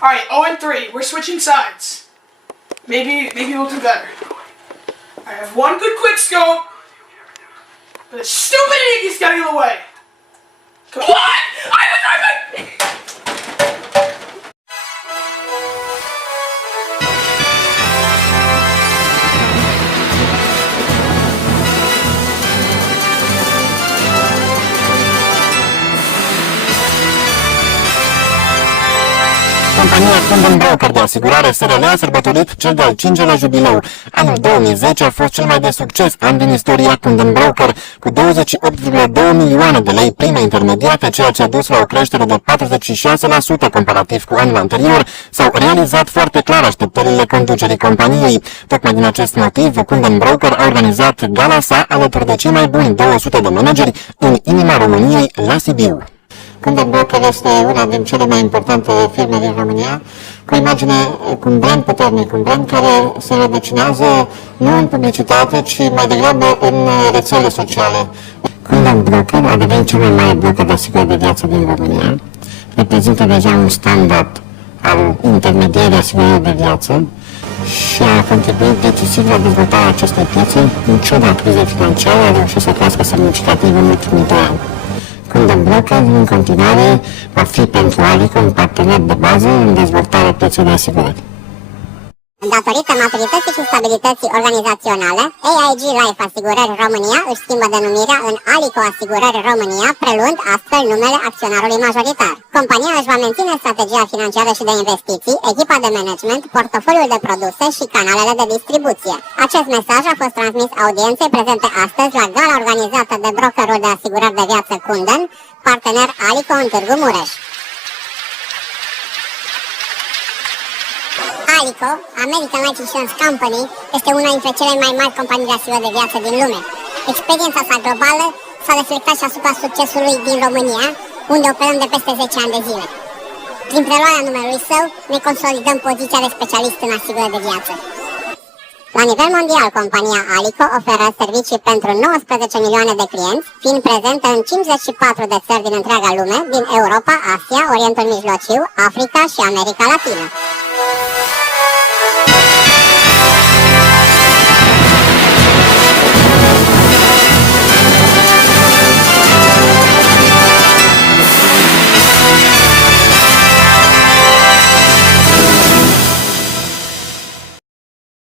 Alright, 0-3. We're switching sides. Maybe we'll do better. I have one good quick scope, but the stupid Iggy's getting in the way. Come on. What? Compania Kunden Broker de asigurare SRL a sărbătorit cel de-al 5-lea jubileu. Anul 2010 a fost cel mai de succes an din istoria Kunden Broker, cu 28,2 milioane de lei prime intermediate, ceea ce a dus la o creștere de 46% comparativ cu anul anterior. S-au realizat foarte clar așteptările conducerii companiei. Tocmai din acest motiv, Kunden Broker a organizat gala sa alături de cei mai buni 200 de manageri în inima României, la Sibiu. Kunden Broker este una din cele mai importante firme din România, cu imagine, cu un brand puternic, un brand care se rădăcinează nu în publicitate, ci mai degrabă în rețele sociale. Kunden Broker a devenit cel mai mare broker de asigurări de viață din România, reprezintă deja un standard al intermediării asigurării de viață și a contribuit decisiv la dezvoltarea acestei piețe. În ciuda crizei financiare, a reușit să crească semnificativ în ultimii 2 ani. Kunden Broker, în continuare, va fi pentru Alico un partener de bază în dezvoltarea pieței de asigurări. Datorită maturității și stabilității organizaționale, AIG Life Asigurări România își schimbă denumirea în Alico Asigurări România, preluând astfel numele acționarului majoritar. Compania își va menține strategia financiară și de investiții, echipa de management, portofoliul de produse și canalele de distribuție. Acest mesaj a fost transmis audienței prezente astăzi la gala organizată de brokerul de asigurări de viață Kunden, partener Alico în Târgu Mureș. Alico, American Life Insurance Company, este una dintre cele mai mari companii de asigurări de viață din lume. Experiența sa globală s-a reflectat și asupra succesului din România, unde operăm de peste 10 ani de zile. Prin preluarea numelui său, ne consolidăm poziția de specialist în asigurări de viață. La nivel mondial, compania Alico oferă servicii pentru 19 milioane de clienți, fiind prezentă în 54 de țări din întreaga lume, din Europa, Asia, Orientul Mijlociu, Africa și America Latină.